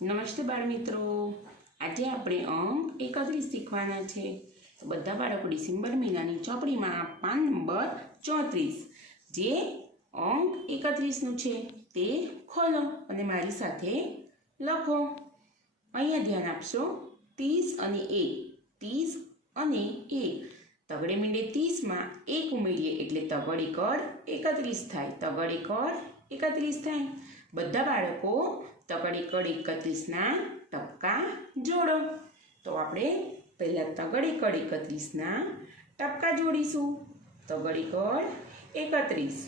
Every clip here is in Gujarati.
નમસ્તે બાળમિત્રો, આજે આપણે અંક 31 શીખવાના છે. તો બધા બાળકો ડિસેમ્બર મહિનાની ચોપડીમાં પાન નંબર 34 જે અંક 31નું છે તે ખોલો અને મારી સાથે લખો. અહીંયા ધ્યાન આપશો. 30 અને 1, 30 અને 1. તગડે મીંડે 30માં 1 ઉમેરીએ એટલે તગડી કડ 31 થાય. તગડી કડ 31 થાય. બધા બાળકો તગડી કડ 31ના ટપકા જોડો. તો આપણે પહેલાં તગડી કડ 31ના ટપકા જોડીશું. તગડી કડ 31,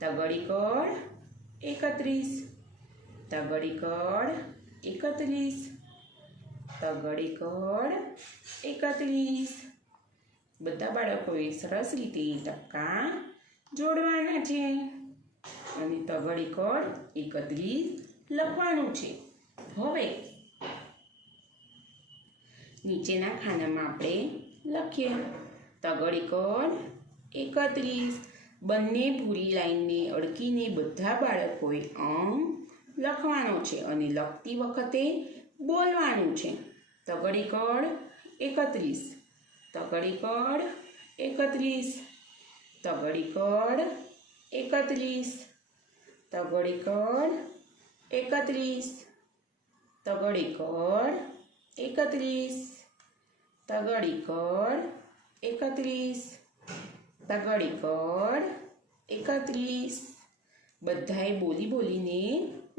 તગડી કડ 31, તગડી કડ 31, તગડી કડ 31. બધા બાળકોએ સરસ રીતે ટપકા જોડવાના છે અને તગડી કડ 31 લખવાનું છે. હવે નીચેના ખાનામાં આપણે લખીએ તગડી કડ 31. બંને ભૂરી લાઈનને અડકીને બધા બાળકોએ અંક લખવાનો છે અને લખતી વખતે બોલવાનું છે. તગડી કડ 31, તગડી કડ 31, તગડી કડ 31, તગડી કડ 31, તગડી કડ 31, તગડી કડ 31, તગડી કડ 31. બધાએ બોલી બોલીને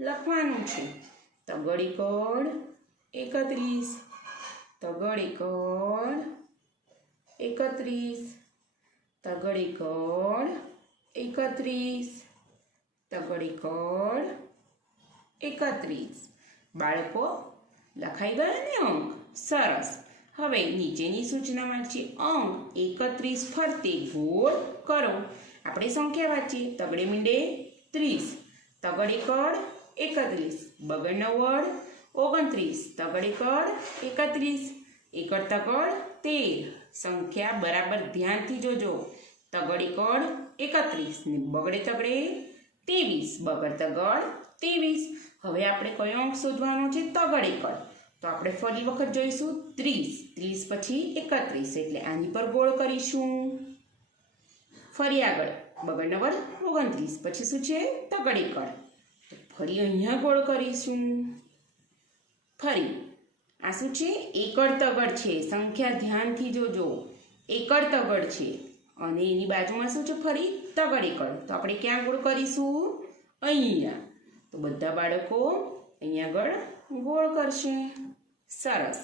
લખવાનું છે. તગડી કડ 31, તગડી કડ 31, તગડી કડ 31, તગડી કડ 31. બાળકો લખાઈ ગયા ને અંક? સરસ. હવે નીચેની સૂચના વાંચીએ. અંક 31 ફરતે ગોળ કરો. આપણે સંખ્યા વાંચીએ. તગડે મીંડે 30, તગડી કડ 31, બગડનો વડ 29, તગડી કડ 31, એકડ તગડ 13. સંખ્યા બરાબર ધ્યાનથી જોજો. તગડી કડ 31 ને બગડે તગડે 23, બગડ તગડ 23. હવે આપણે કયો અંક શોધવાનો છે? તગડી કડ. તો આપણે ફરી વખત જોઈશું. 30, 30 પછી 31 એટલે આની પર ગોળ કરીશું. ફરી આગળ બગડનો વડ 29 પછી શું છે? તગડી કડ. ફરી અહીંયા ગોળ કરીશું. ફરી આ શું છે? એકડ તગડ છે. સંખ્યા ધ્યાનથી જોજો. એકડ તગડ છે અને એની બાજુમાં શું છે? ફરી તગડી કડ. તો આપણે ક્યાં ગોળ કરીશું? અહીંયા. તો બધા બાળકો અહીંયા આગળ ગોળ કરશે. સરસ.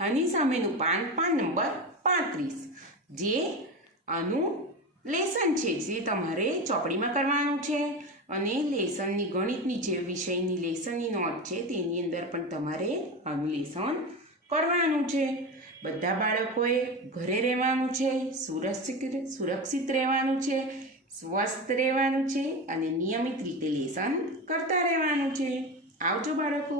આની સામેનું પાન નંબર 35 જે આનું લેસન છે જે તમારે ચોપડીમાં કરવાનું છે અને લેસનની ગણિતની જે વિષયની લેસનની નોટ છે તેની અંદર પણ તમારે આનું લેસન કરવાનું છે. બધા બાળકોએ ઘરે રહેવાનું છે, સુરક્ષિત રહેવાનું છે, સ્વસ્થ રહેવાનું છે અને નિયમિત રીતે લેસન કરતા રહેવાનું છે. આવજો બાળકો.